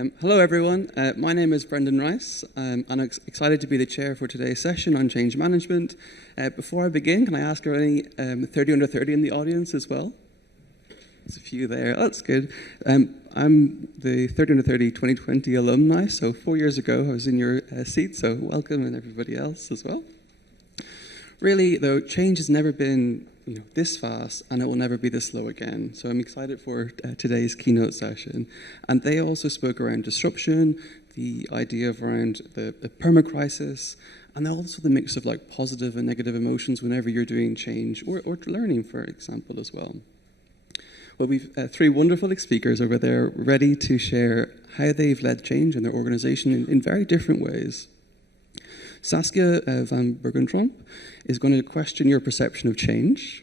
Hello everyone, my name is Brendan Rice. I'm excited to be the chair for today's session on change management. Before I begin, can I ask are any 30 under 30 in the audience as well? There's a few there, oh, that's good. I'm the 30 under 30 2020 alumni, so 4 years ago I was in your seat, so welcome, and everybody else as well. Really though, change has never been this fast, and it will never be this slow again. So I'm excited for today's keynote session. And they also spoke around disruption, the idea of around the perma-crisis, and also the mix of like positive and negative emotions whenever you're doing change or learning, for example, as well. Well, we've three wonderful speakers over there ready to share how they've led change in their organization in very different ways. Saskia van Bergentromp is going to question your perception of change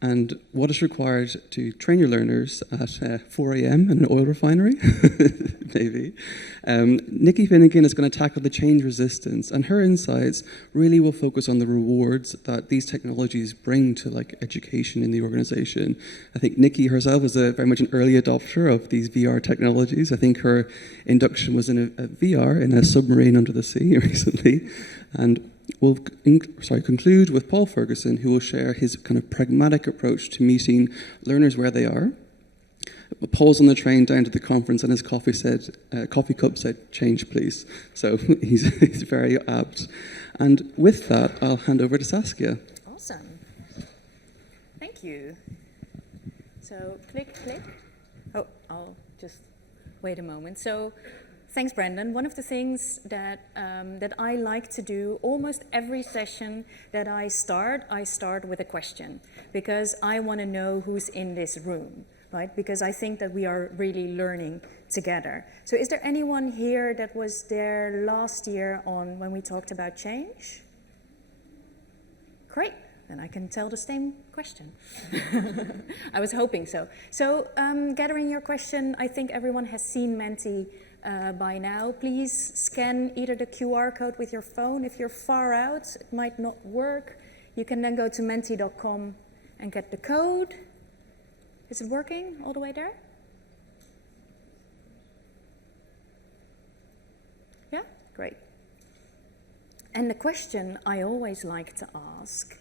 and what is required to train your learners at 4 a.m. in an oil refinery, maybe. Nikki Finnegan is going to tackle the change resistance, and her insights really will focus on the rewards that these technologies bring to like education in the organization. I think Nikki herself is very much an early adopter of these VR technologies. I think her induction was in a VR in a submarine under the sea recently. And we'll conclude with Paul Ferguson, who will share his kind of pragmatic approach to meeting learners where they are. Paul's on the train down to the conference, and his coffee cup said, "Change, please." So he's very apt. And with that, I'll hand over to Saskia. Awesome. Thank you. So click. Oh, I'll just wait a moment. So. Thanks, Brendan. One of the things that I like to do almost every session that I start with a question, because I want to know who's in this room, right? Because I think that we are really learning together. So is there anyone here that was there last year when we talked about change? Great. Then I can tell the same question. I was hoping so. So gathering your question, I think everyone has seen Menti by now. Please scan either the QR code with your phone. If you're far out, it might not work. You can then go to menti.com and get the code. Is it working all the way there? Yeah? Great. And the question I always like to ask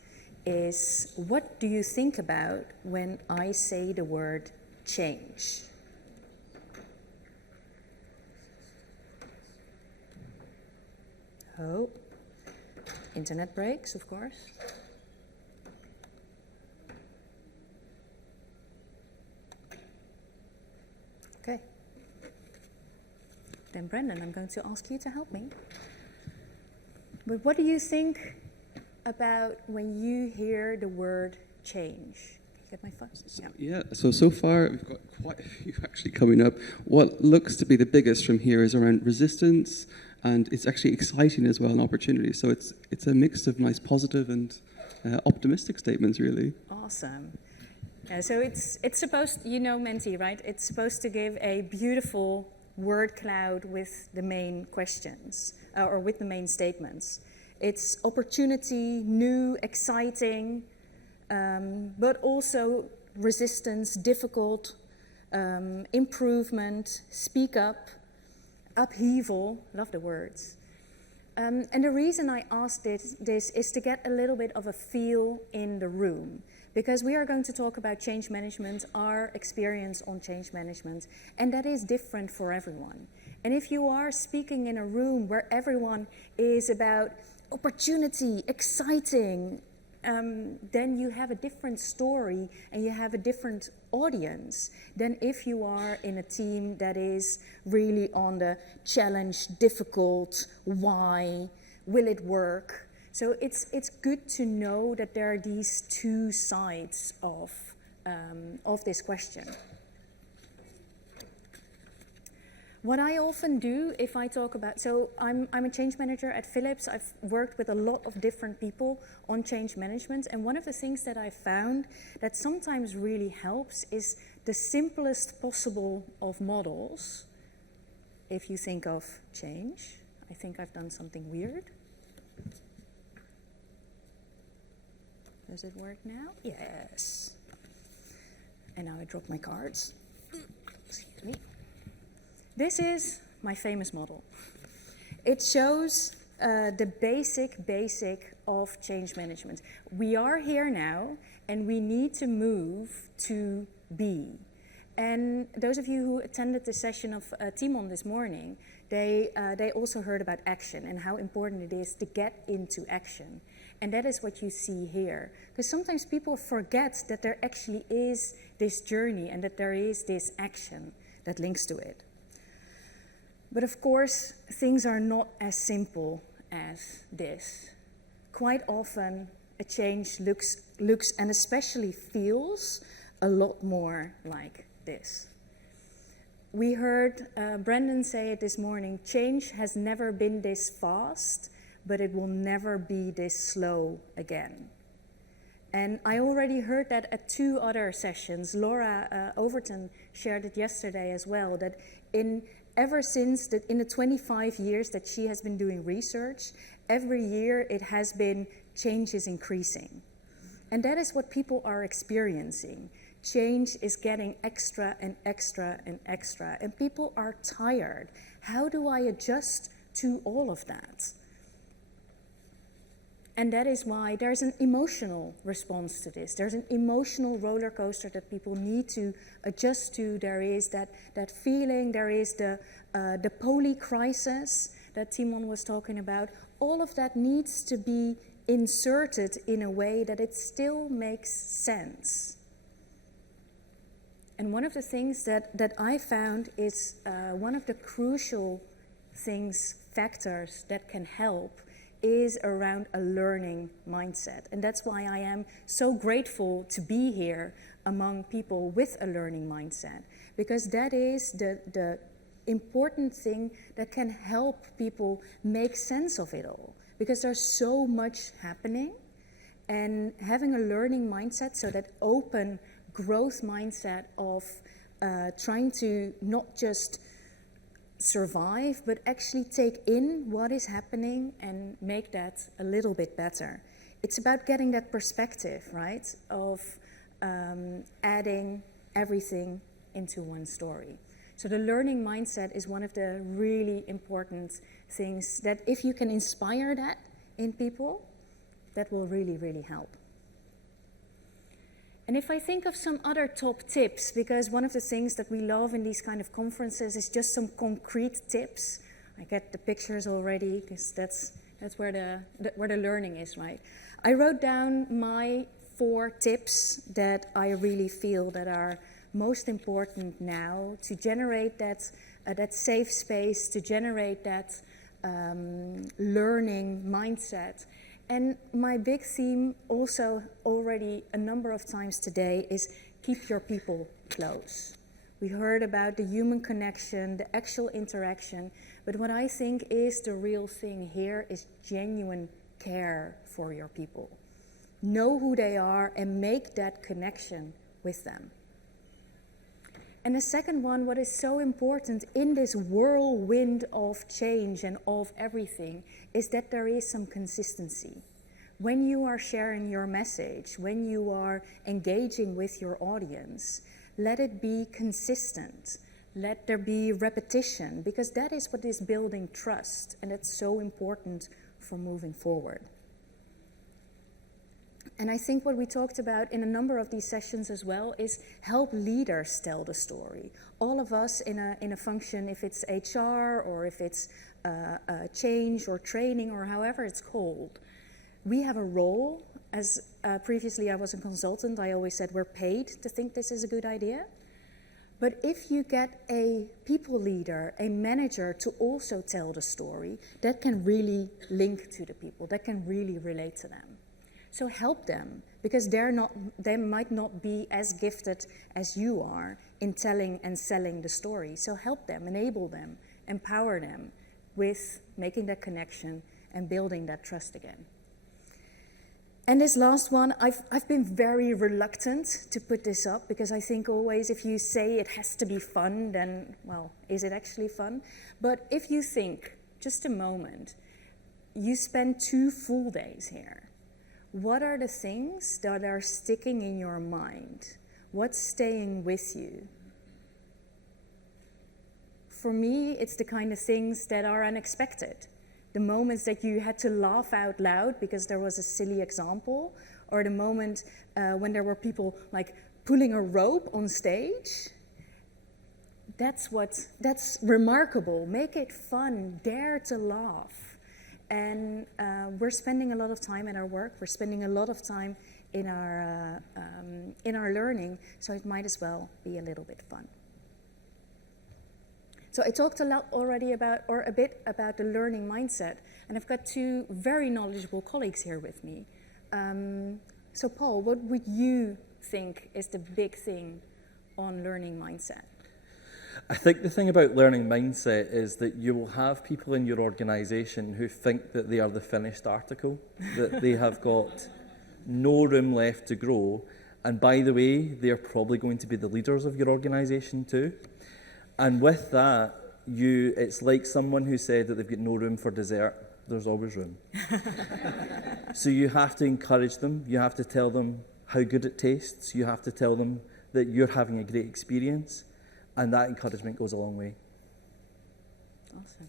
is, what do you think about when I say the word change? Oh, internet breaks, of course. Okay. Then Brendan, I'm going to ask you to help me. But what do you think about when you hear the word change? Get my phone? So far we've got quite a few actually coming up. What looks to be the biggest from here is around resistance, and it's actually exciting as well, an opportunity. So it's a mix of nice positive and optimistic statements, really. Awesome. So it's supposed, Menti, right? It's supposed to give a beautiful word cloud with the main questions, or with the main statements. It's opportunity, new, exciting, but also resistance, difficult, improvement, speak up, upheaval, love the words. And the reason I asked this is to get a little bit of a feel in the room, because we are going to talk about change management, our experience on change management, and that is different for everyone. And if you are speaking in a room where everyone is about opportunity, exciting, then you have a different story and you have a different audience than if you are in a team that is really on the challenge, difficult, why, will it work? So it's good to know that there are these two sides of this question. What I often do if I talk about, so I'm a change manager at Philips. I've worked with a lot of different people on change management, and one of the things that I found that sometimes really helps is the simplest possible of models. If you think of change, I think I've done something weird. Does it work now? Yes. And now I drop my cards. Excuse me. This is my famous model. It shows the basic of change management. We are here now, and we need to move to be. And those of you who attended the session of Timon this morning, they also heard about action and how important it is to get into action. And that is what you see here. Because sometimes people forget that there actually is this journey and that there is this action that links to it. But of course, things are not as simple as this. Quite often, a change looks and especially feels a lot more like this. We heard Brendan say it this morning, change has never been this fast, but it will never be this slow again. And I already heard that at 2 other sessions. Laura Overton shared it yesterday as well, that ever since in the 25 years that she has been doing research, every year it has been change is increasing. And that is what people are experiencing. Change is getting extra and extra and extra, and people are tired. How do I adjust to all of that? And that is why there's an emotional response to this. There's an emotional roller coaster that people need to adjust to. There is that feeling, there is the poly-crisis that Timon was talking about. All of that needs to be inserted in a way that it still makes sense. And one of the things that I found is one of the crucial factors that can help is around a learning mindset. And that's why I am so grateful to be here among people with a learning mindset, because that is the important thing that can help people make sense of it all, because there's so much happening. And having a learning mindset, so that open growth mindset of trying to not just survive, but actually take in what is happening and make that a little bit better. It's about getting that perspective, right, of adding everything into one story. So the learning mindset is one of the really important things that if you can inspire that in people, that will really, really help. And if I think of some other top tips, because one of the things that we love in these kind of conferences is just some concrete tips. I get the pictures already, because that's where the learning is, right? I wrote down my 4 tips that I really feel that are most important now to generate that safe space, to generate that learning mindset. And my big theme also already a number of times today is keep your people close. We heard about the human connection, the actual interaction, but what I think is the real thing here is genuine care for your people. Know who they are and make that connection with them. And the second one, what is so important in this whirlwind of change and of everything, is that there is some consistency. When you are sharing your message, when you are engaging with your audience, let it be consistent. Let there be repetition, because that is what is building trust, and it's so important for moving forward. And I think what we talked about in a number of these sessions as well is help leaders tell the story. All of us in a function, if it's HR or if it's change or training or however it's called, we have a role. As previously I was a consultant, I always said we're paid to think this is a good idea. But if you get a people leader, a manager to also tell the story, that can really link to the people, that can really relate to them. So help them, because they might not be as gifted as you are in telling and selling the story. So help them, enable them, empower them with making that connection and building that trust again. And this last one, I've been very reluctant to put this up, because I think always if you say it has to be fun, then, well, is it actually fun? But if you think, just a moment, you spend 2 full days here. What are the things that are sticking in your mind? What's staying with you? for me, it's the kind of things that are unexpected. The moments that you had to laugh out loud because there was a silly example, or the moment when there were people like pulling a rope on stage. That's remarkable. Make it fun, dare to laugh. And we're spending a lot of time in our work, we're spending a lot of time in our learning, so it might as well be a little bit fun. So I talked a lot already about, or a bit about the learning mindset, and I've got two very knowledgeable colleagues here with me. So Paul, what would you think is the big thing on learning mindset? I think the thing about learning mindset is that you will have people in your organisation who think that they are the finished article, that they have got no room left to grow, and by the way, they're probably going to be the leaders of your organisation too. And with that, it's like someone who said that they've got no room for dessert. There's always room. So you have to encourage them. You have to tell them how good it tastes. You have to tell them that you're having a great experience. And that encouragement goes a long way. Awesome.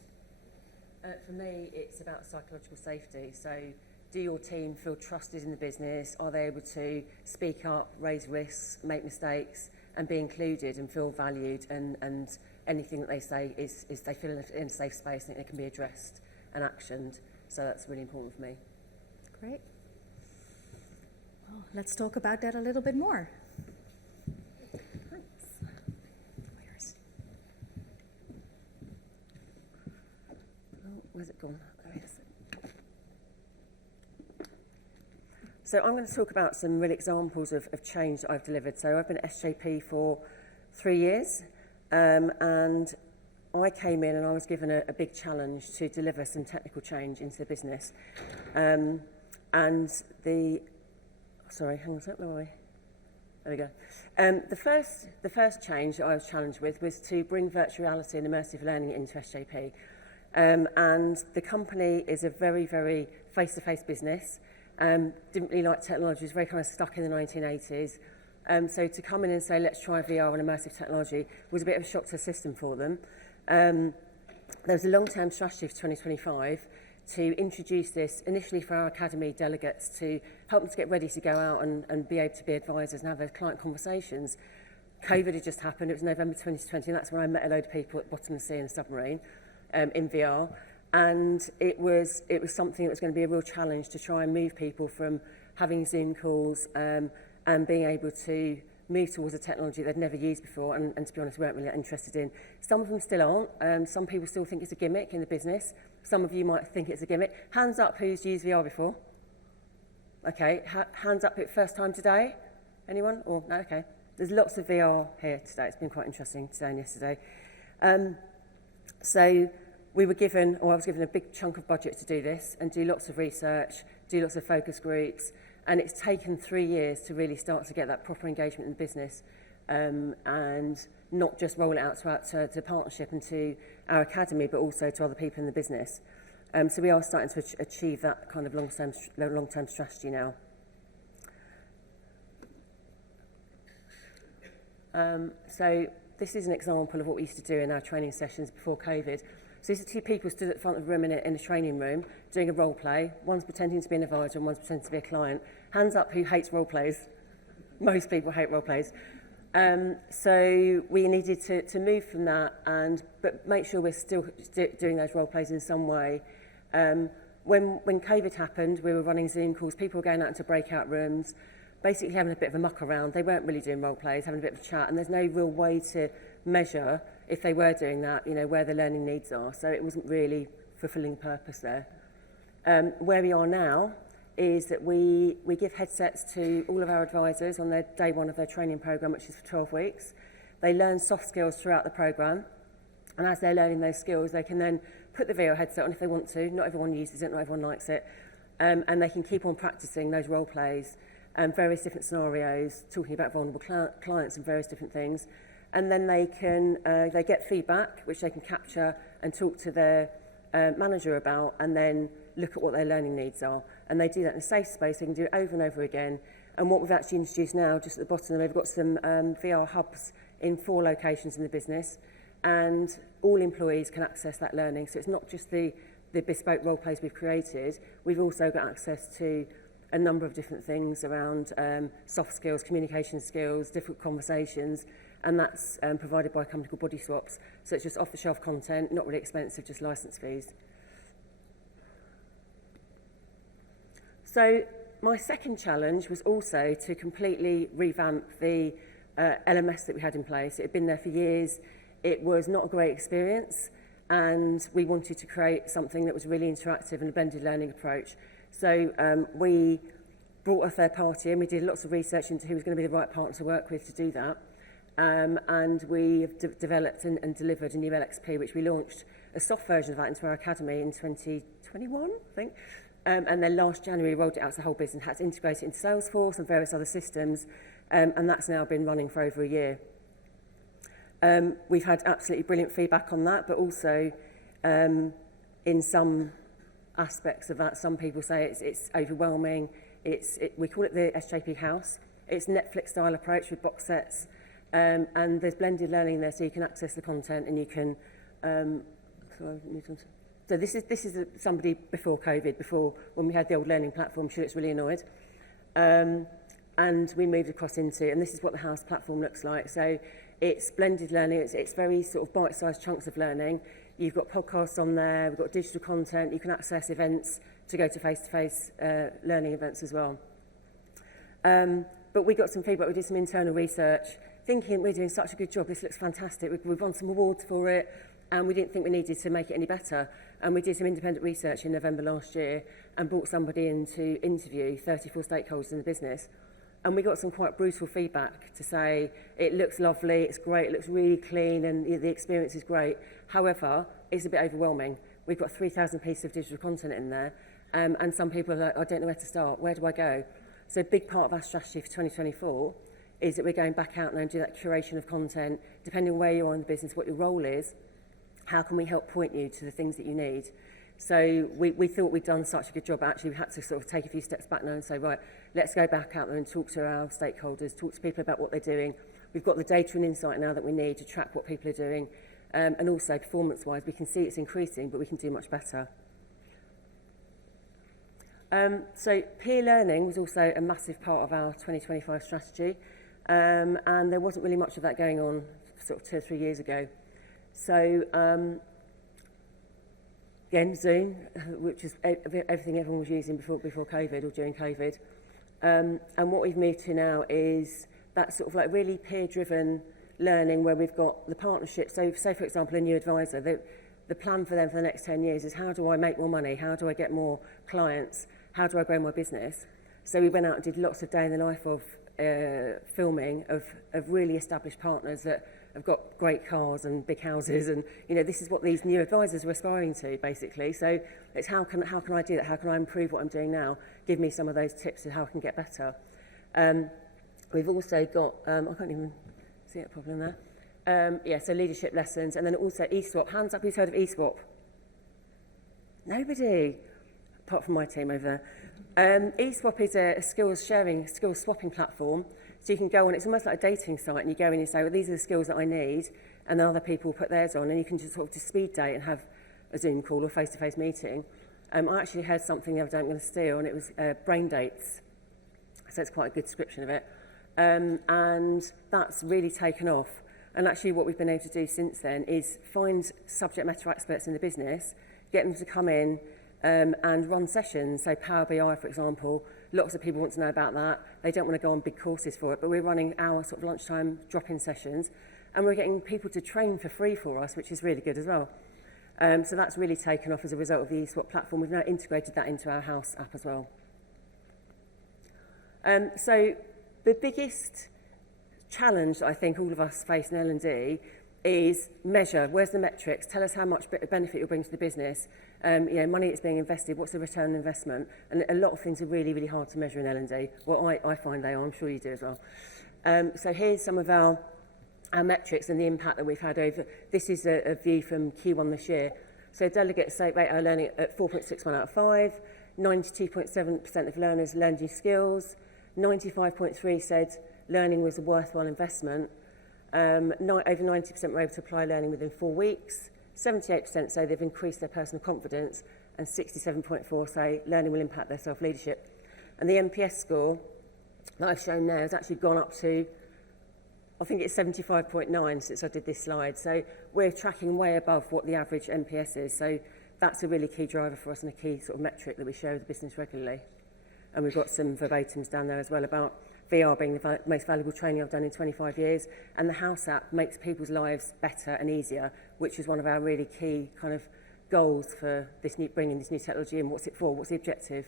For me, it's about psychological safety. So do your team feel trusted in the business? Are they able to speak up, raise risks, make mistakes, and be included and feel valued, and anything that they say is they feel in a safe space and it can be addressed and actioned. So that's really important for me. Great. Well, let's talk about that a little bit more. Where's it gone? Oh, yes. So I'm going to talk about some real examples of change that I've delivered. So I've been at SJP for 3 years, and I came in and I was given a big challenge to deliver some technical change into the business. Sorry, hang on a sec, where are we? There we go. The first change that I was challenged with was to bring virtual reality and immersive learning into SJP. And the company is a very, very face-to-face business. Didn't really like technology, was very kind of stuck in the 1980s. So to come in and say, let's try VR and immersive technology was a bit of a shock to the system for them. There was a long-term strategy for 2025 to introduce this initially for our academy delegates to help them to get ready to go out and be able to be advisors and have those client conversations. COVID had just happened, it was November 2020, and that's when I met a load of people at the bottom of the sea in a submarine. In VR, and it was something that was going to be a real challenge to try and move people from having Zoom calls and being able to move towards a technology they'd never used before, and to be honest, weren't really interested in. Some of them still aren't. Some people still think it's a gimmick in the business. Some of you might think it's a gimmick. Hands up who's used VR before? Okay, hands up first time today? Anyone? Or no? Okay. There's lots of VR here today. It's been quite interesting today and yesterday. So I was given a big chunk of budget to do this and do lots of research, do lots of focus groups, and it's taken 3 years to really start to get that proper engagement in the business, and not just roll it out to the partnership and to our academy, but also to other people in the business. So we are starting to achieve that kind of long-term strategy now. So this is an example of what we used to do in our training sessions before COVID. So these are two people stood at the front of the room in a training room doing a role play. One's pretending to be an advisor and one's pretending to be a client. Hands up who hates role plays. Most people hate role plays. So we needed to move from that, but make sure we're still doing those role plays in some way. When COVID happened, we were running Zoom calls. People were going out into breakout rooms, basically having a bit of a muck around. They weren't really doing role plays, having a bit of a chat, and there's no real way to measure if they were doing that, where the learning needs are. So it wasn't really fulfilling purpose there. Where we are now is that we give headsets to all of our advisors on their day one of their training program, which is for 12 weeks. They learn soft skills throughout the program, and as they're learning those skills, they can then put the VR headset on if they want to. Not everyone uses it, not everyone likes it, and they can keep on practicing those role plays, various different scenarios, talking about vulnerable clients and various different things. And then they get feedback, which they can capture and talk to their manager about, and then look at what their learning needs are. And they do that in a safe space. They can do it over and over again. And what we've actually introduced now, just at the bottom, we've got some VR hubs in 4 locations in the business. and all employees can access that learning. So it's not just the bespoke role plays we've created, we've also got access to a number of different things around soft skills, communication skills, different conversations, and that's provided by a company called Body Swaps. So it's just off-the-shelf content, not really expensive, just license fees. So my second challenge was also to completely revamp the LMS that we had in place. It had been there for years. It was not a great experience, and we wanted to create something that was really interactive and a blended learning approach. So we brought a third party in. We did lots of research into who was going to be the right partner to work with to do that. And we have developed and delivered a new LXP, which we launched a soft version of that into our academy in 2021, I think. And then last January, rolled it out to the whole business, had to integrate it into Salesforce and various other systems, and that's now been running for over a year. We've had absolutely brilliant feedback on that, but also in some aspects of that, some people say it's overwhelming. We call it the SJP House. It's Netflix-style approach with box sets, and there's blended learning there, so you can access the content and you can. So this is somebody before COVID, before when we had the old learning platform. She looks really annoyed, and we moved across into, and this is what the house platform looks like. So it's blended learning. It's very sort of bite-sized chunks of learning. You've got podcasts on there. We've got digital content. You can access events to go to face-to-face learning events as well. But we got some feedback. We did some internal research, thinking we're doing such a good job. This looks fantastic. We've won some awards for it, and we didn't think we needed to make it any better. And we did some independent research in November last year and brought somebody in to interview 34 stakeholders in the business. And we got some quite brutal feedback to say, it looks lovely, it's great, it looks really clean, and the experience is great. However, it's a bit overwhelming. We've got 3,000 pieces of digital content in there, and some people are like, I don't know where to start, where do I go? So a big part of our strategy for 2024 is that we're going back out now and do that curation of content, depending on where you are in the business, what your role is. How can we help point you to the things that you need? So we thought we'd done such a good job. Actually, we had to sort of take a few steps back now and say, right, let's go back out there and talk to our stakeholders, talk to people about what they're doing. We've got the data and insight now that we need to track what people are doing. And also, performance-wise, we can see it's increasing, but we can do much better. So peer learning was also a massive part of our 2025 strategy. And there wasn't really much of that going on sort of 2 or 3 years ago. So, again, Zoom, which is everything everyone was using before COVID or during COVID. And what we've moved to now is that sort of like really peer-driven learning where we've got the partnership. So, say, for example, a new advisor, the plan for them for the next 10 years is how do I make more money? How do I get more clients? How do I grow my business? So we went out and did lots of day in the life of filming of really established partners that have got great cars and big houses, and this is what these new advisors are aspiring to, basically. So it's how can I do that? How can I improve what I'm doing now? Give me some of those tips of how I can get better. We've also got I can't even see it properly there. So leadership lessons, and then also eSwap. Hands up, who's heard of eSwap? Nobody, apart from my team over there. eSwap is a skills swapping platform. So you can go on, it's almost like a dating site, and you go in and you say, well, these are the skills that I need, and then other people put theirs on, and you can just sort of just speed date and have a Zoom call or face-to-face meeting. I actually heard something the other day I'm going to steal, and it was brain dates. So it's quite a good description of it. And that's really taken off. And actually what we've been able to do since then is find subject matter experts in the business, get them to come in and run sessions. So Power BI, for example, lots of people want to know about that. They don't want to go on big courses for it, but we're running our sort of lunchtime drop-in sessions, and we're getting people to train for free for us, which is really good as well. So that's really taken off as a result of the eSwap platform. We've now integrated that into our house app as well. So the biggest challenge that I think all of us face in L&D is measure. Where's the metrics? Tell us how much benefit you'll bring to the business. Money that's being invested, what's the return on investment? And a lot of things are really, really hard to measure in L&D. Well, I find they are. I'm sure you do as well. So here's some of our metrics and the impact that we've had over. This is a view from Q1 this year. So delegates rate our learning at 4.61 out of 5. 92.7% of learners learned new skills. 95.3% said learning was a worthwhile investment. Over 90% were able to apply learning within 4 weeks. 78% say they've increased their personal confidence, and 67.4% say learning will impact their self-leadership. And the NPS score that I've shown there has actually gone up to, I think it's 75.9 since I did this slide. So we're tracking way above what the average NPS is. So that's a really key driver for us and a key sort of metric that we share with the business regularly. And we've got some verbatims down there as well about VR being the most valuable training I've done in 25 years. And the House app makes people's lives better and easier, which is one of our really key kind of goals for this new, bringing this new technology in. What's it for? What's the objective?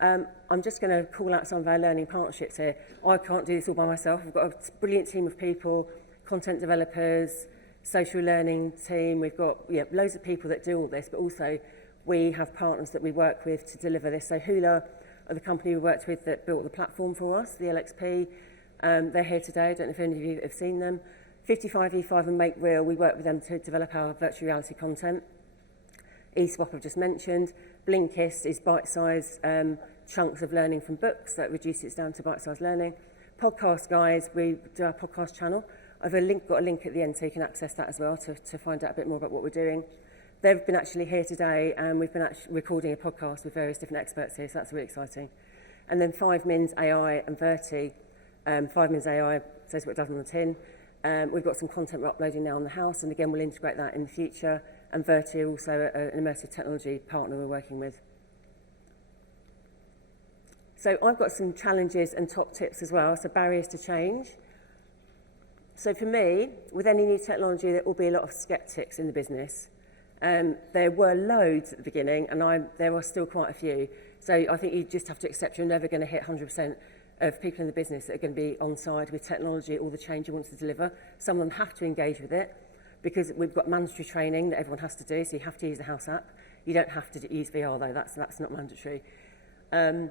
I'm just going to call out some of our learning partnerships here. I can't do this all by myself. We've got a brilliant team of people, content developers, social learning team. We've got loads of people that do all this, but also we have partners that we work with to deliver this. So Hula are the company we worked with that built the platform for us, the LXP. They're here today. I don't know if any of you have seen them. 55E5 and Make Real, we work with them to develop our virtual reality content. eSwap I've just mentioned. Blinkist is bite-sized chunks of learning from books that reduce it down to bite-sized learning. Podcast Guys, we do our podcast channel. I've got a link at the end so you can access that as well to find out a bit more about what we're doing. They've been actually here today and we've been actually recording a podcast with various different experts here, so that's really exciting. And then 5Mins AI and Verti. 5Mins AI says what it does on the tin. We've got some content we're uploading now on the House, and again we'll integrate that in the future. And Verti are also an immersive technology partner we're working with. So I've got some challenges and top tips as well, so barriers to change. So for me, with any new technology, there will be a lot of skeptics in the business. There were loads at the beginning, and there are still quite a few. So I think you just have to accept you're never going to hit 100% of people in the business that are going to be on side with technology, all the change you want to deliver. Some of them have to engage with it, because we've got mandatory training that everyone has to do, so you have to use the House app. You don't have to use VR though, that's not mandatory. An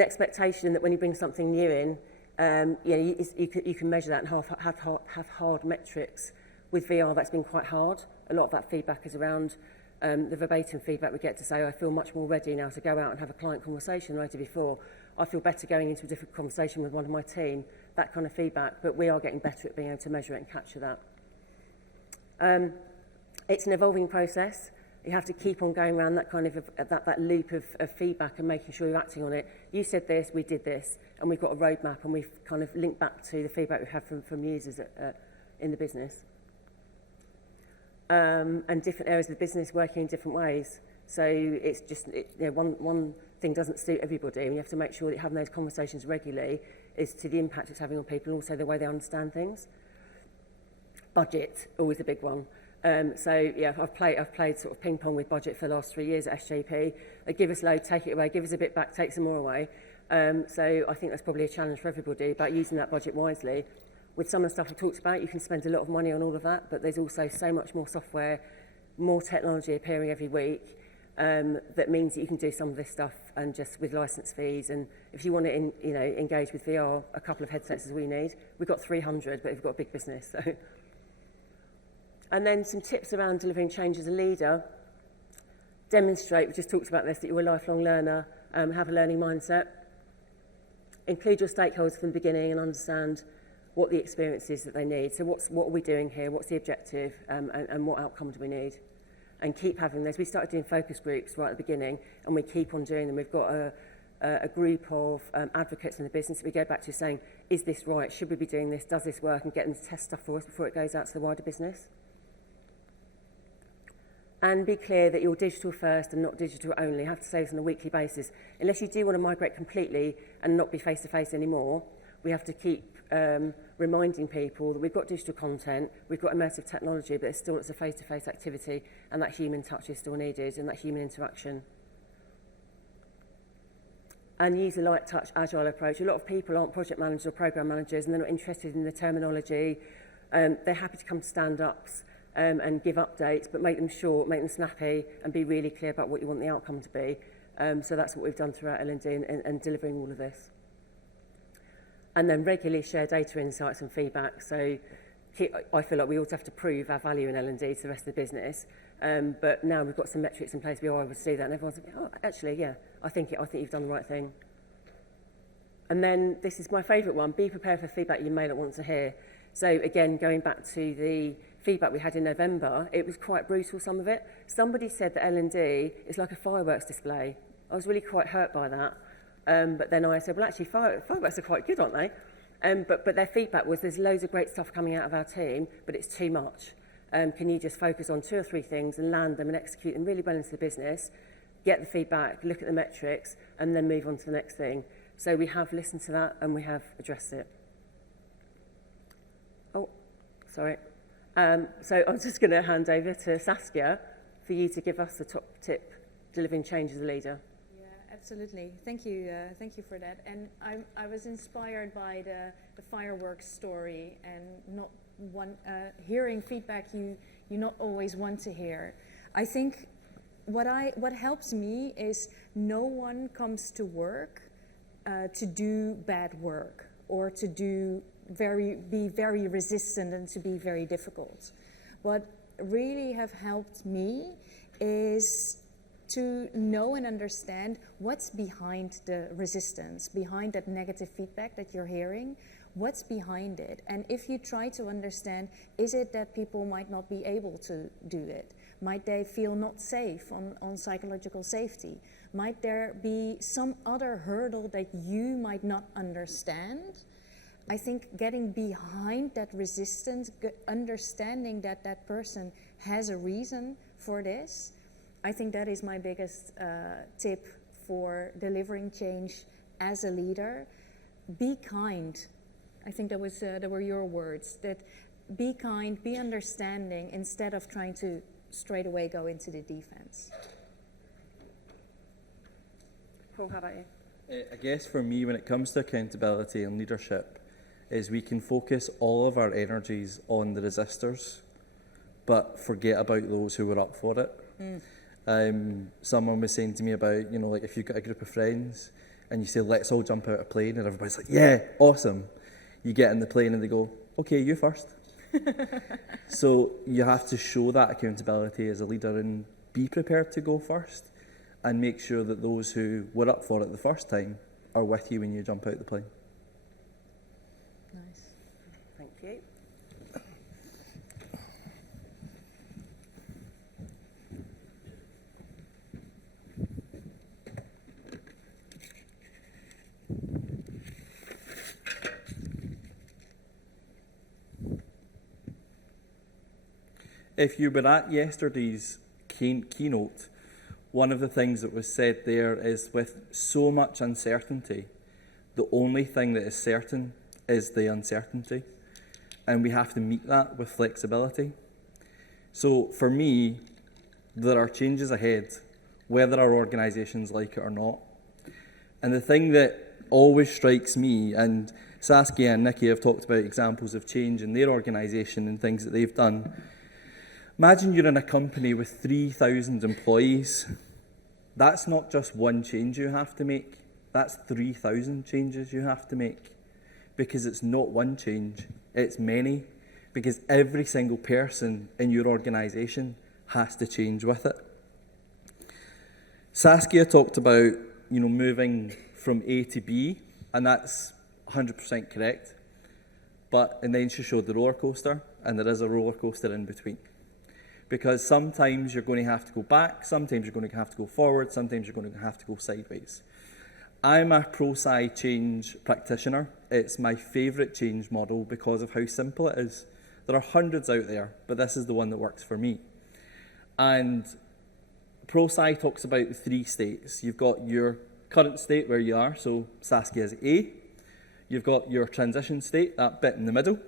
expectation that when you bring something new in, you can measure that and have hard metrics. With VR, that's been quite hard. A lot of that feedback is around the verbatim feedback we get to say, I feel much more ready now to go out and have a client conversation than I did before. I feel better going into a different conversation with one of my team, that kind of feedback, but we are getting better at being able to measure it and capture that. It's an evolving process. You have to keep on going around that kind of that loop of feedback and making sure you're acting on it. You said this, we did this, and we've got a roadmap, and we've kind of linked back to the feedback we've had from users in the business. And different areas of the business working in different ways. So it's just, one thing doesn't suit everybody, and you have to make sure that you're having those conversations regularly as to the impact it's having on people and also the way they understand things. Budget, always a big one. So yeah, I've played sort of ping pong with budget for the last 3 years at SJP. They give us load, take it away, give us a bit back, take some more away. So I think that's probably a challenge for everybody about using that budget wisely. With some of the stuff I've talked about, you can spend a lot of money on all of that, but there's also so much more software, more technology appearing every week, that means that you can do some of this stuff and just with license fees. And if you want to engage with VR, a couple of headsets is all you need. We've got 300, but we've got a big business. So. And then some tips around delivering change as a leader. Demonstrate, we just talked about this, that you're a lifelong learner, have a learning mindset. Include your stakeholders from the beginning and understand what the experience is that they need. So what are we doing here? What's the objective? And what outcome do we need? And keep having those. We started doing focus groups right at the beginning, and we keep on doing them. We've got a group of advocates in the business that we go back to saying, is this right? Should we be doing this? Does this work? And get them to test stuff for us before it goes out to the wider business. And be clear that you're digital first and not digital only. You have to say this on a weekly basis. Unless you do want to migrate completely and not be face-to-face anymore, we have to keep reminding people that we've got digital content, we've got immersive technology, but it's a face-to-face activity, and that human touch is still needed, and that human interaction. And use a light touch, agile approach. A lot of people aren't project managers or program managers, and they're not interested in the terminology. They're happy to come to stand-ups and give updates, but make them short, make them snappy, and be really clear about what you want the outcome to be. So that's what we've done throughout L&D and delivering all of this. And then regularly share data insights and feedback. So I feel like we also have to prove our value in L&D to the rest of the business. But now we've got some metrics in place, we are able to see that, and everyone's like, oh, actually, yeah, I think you've done the right thing. And then this is my favourite one, be prepared for feedback you may not want to hear. So again, going back to the feedback we had in November, it was quite brutal, some of it. Somebody said that L&D is like a fireworks display. I was really quite hurt by that. But then I said, well, actually, fireworks are quite good, aren't they? But their feedback was there's loads of great stuff coming out of our team, but it's too much. Can you just focus on 2 or 3 things and land them and execute them really well into the business, get the feedback, look at the metrics, and then move on to the next thing. So we have listened to that and we have addressed it. Oh, sorry. So I'm just going to hand over to Saskia for you to give us the top tip, delivering change as a leader. Yeah, absolutely. Thank you for that. And I was inspired by the fireworks story and not hearing feedback you not always want to hear. I think what helps me is no one comes to work to do bad work or to be very resistant and to be very difficult. What really have helped me is to know and understand what's behind the resistance, behind that negative feedback that you're hearing, what's behind it. And if you try to understand, is it that people might not be able to do it? Might they feel not safe on psychological safety? Might there be some other hurdle that you might not understand? I think getting behind that resistance, understanding that that person has a reason for this, I think that is my biggest tip for delivering change as a leader. Be kind. I think that were your words. That be kind, be understanding, instead of trying to straight away go into the defense. Paul, how about you? I guess for me, when it comes to accountability and leadership, is we can focus all of our energies on the resistors, but forget about those who were up for it. Someone was saying to me about, like if you've got a group of friends and you say, let's all jump out of a plane, and everybody's like, yeah, awesome. You get in the plane and they go, okay, you first. So you have to show that accountability as a leader and be prepared to go first and make sure that those who were up for it the first time are with you when you jump out the plane. Nice. Thank you. If you were at yesterday's keynote, one of the things that was said there is with so much uncertainty, the only thing that is certain is the uncertainty. And we have to meet that with flexibility. So for me, there are changes ahead, whether our organisations like it or not. And the thing that always strikes me, and Saskia and Nikki have talked about examples of change in their organisation and things that they've done. Imagine you're in a company with 3,000 employees. That's not just one change you have to make. That's 3,000 changes you have to make. Because it's not one change, it's many. Because every single person in your organisation has to change with it. Saskia talked about, moving from A to B, and that's 100% correct. And then she showed the roller coaster, and there is a roller coaster in between. Because sometimes you're going to have to go back, sometimes you're going to have to go forward, sometimes you're going to have to go sideways. I'm a pro-sci change practitioner. It's my favourite change model because of how simple it is. There are hundreds out there, but this is the one that works for me. And pro-sci talks about the 3 states. You've got your current state where you are, so Saskia is A. You've got your transition state, that bit in the middle,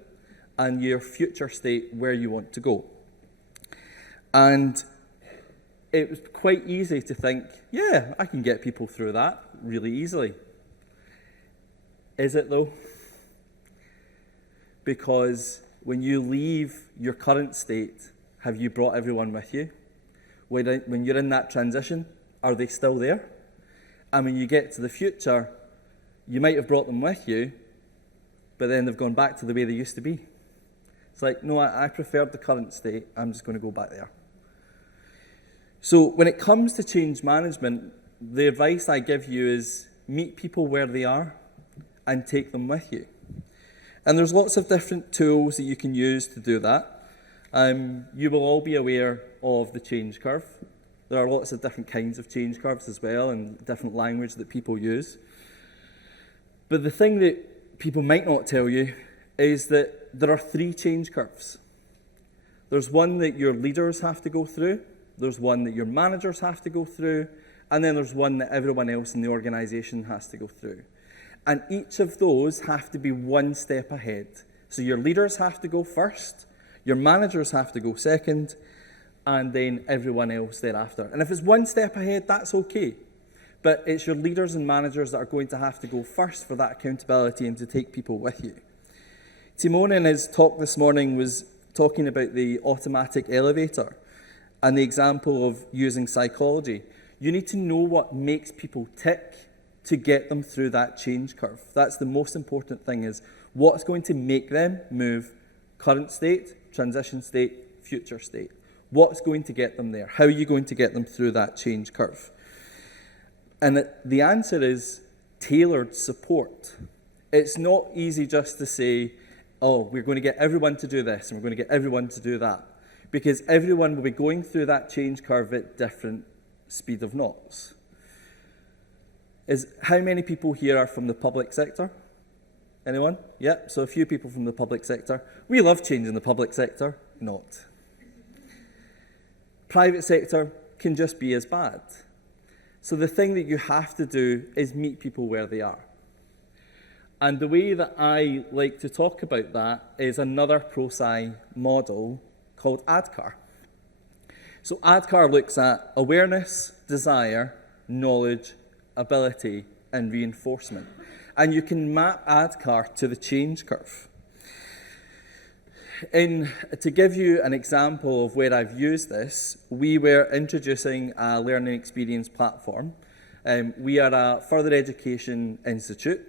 and your future state where you want to go. And it was quite easy to think, yeah, I can get people through that really easily. Is it though? Because when you leave your current state, have you brought everyone with you? When you're in that transition, are they still there? And when you get to the future, you might have brought them with you, but then they've gone back to the way they used to be. It's like, no, I preferred the current state, I'm just going to go back there. So when it comes to change management, the advice I give you is meet people where they are and take them with you. And there's lots of different tools that you can use to do that. You will all be aware of the change curve. There are lots of different kinds of change curves as well, and different language that people use. But the thing that people might not tell you is that there are 3 change curves. There's one that your leaders have to go through, there's one that your managers have to go through, and then there's one that everyone else in the organisation has to go through. And each of those have to be one step ahead. So your leaders have to go first, your managers have to go second, and then everyone else thereafter. And if it's one step ahead, that's okay. But it's your leaders and managers that are going to have to go first for that accountability and to take people with you. Timon in his talk this morning was talking about the automatic elevator and the example of using psychology. You need to know what makes people tick to get them through that change curve. That's the most important thing, is what's going to make them move current state, transition state, future state. What's going to get them there? How are you going to get them through that change curve? And the answer is tailored support. It's not easy just to say, oh, we're going to get everyone to do this and we're going to get everyone to do that, because everyone will be going through that change curve at different speed of knots. How many people here are from the public sector? Anyone? Yeah, so a few people from the public sector. We love change in the public sector. Not. Private sector can just be as bad. So the thing that you have to do is meet people where they are. And the way that I like to talk about that is another ProSci model called ADKAR. So ADKAR looks at awareness, desire, knowledge, ability, and reinforcement. And you can map ADKAR to the change curve. To give you an example of where I've used this, we were introducing a learning experience platform. We are a further education institute.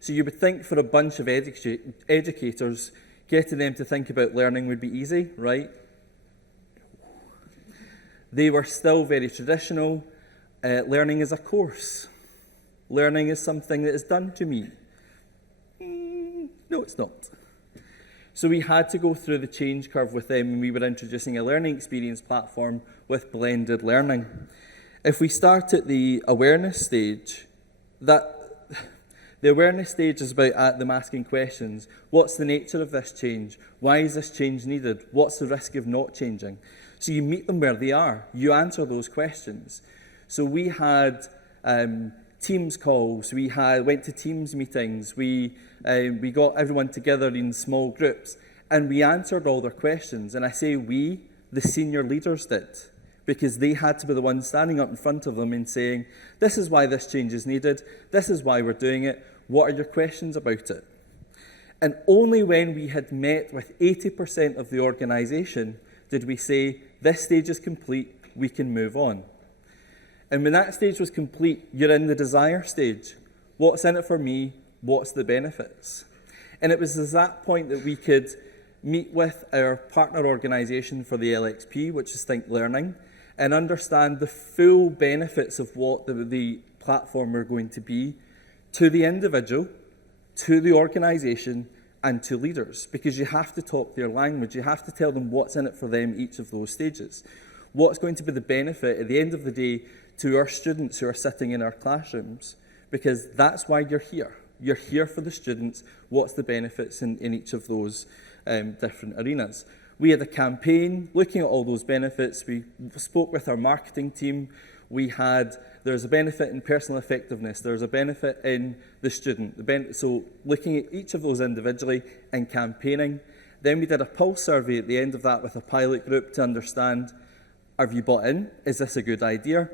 So you would think for a bunch of educators, getting them to think about learning would be easy, right? They were still very traditional. Learning is a course. Learning is something that is done to me. No, it's not. So we had to go through the change curve with them when we were introducing a learning experience platform with blended learning. If we start at the awareness stage, the awareness stage is about them asking questions. What's the nature of this change? Why is this change needed? What's the risk of not changing? So you meet them where they are. You answer those questions. So we had Teams calls. We went to Teams meetings. We got everyone together in small groups, and we answered all their questions. And I say we, the senior leaders did, because they had to be the ones standing up in front of them and saying, this is why this change is needed. This is why we're doing it. What are your questions about it? And only when we had met with 80% of the organisation did we say, this stage is complete, we can move on. And when that stage was complete, you're in the desire stage. What's in it for me? What's the benefits? And it was at that point that we could meet with our partner organisation for the LXP, which is Think Learning, and understand the full benefits of what the platform were going to be to the individual, to the organisation, and to leaders, because you have to talk their language. You have to tell them what's in it for them each of those stages. What's going to be the benefit at the end of the day to our students who are sitting in our classrooms, because that's why you're here. You're here for the students. What's the benefits in each of those different arenas? We had a campaign looking at all those benefits. We spoke with our marketing team. There's a benefit in personal effectiveness. There's a benefit in the student. So looking at each of those individually and campaigning. Then we did a pulse survey at the end of that with a pilot group to understand, have you bought in? Is this a good idea?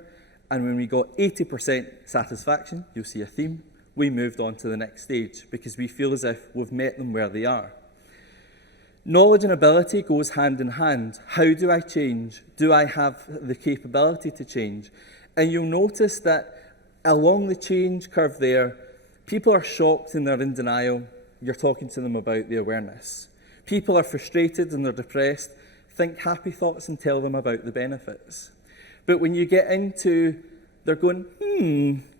And when we got 80% satisfaction, you'll see a theme, we moved on to the next stage because we feel as if we've met them where they are. Knowledge and ability goes hand in hand. How do I change? Do I have the capability to change? And you'll notice that along the change curve there, people are shocked and they're in denial. You're talking to them about the awareness. People are frustrated and they're depressed. Think happy thoughts and tell them about the benefits. But when you get into, they're going,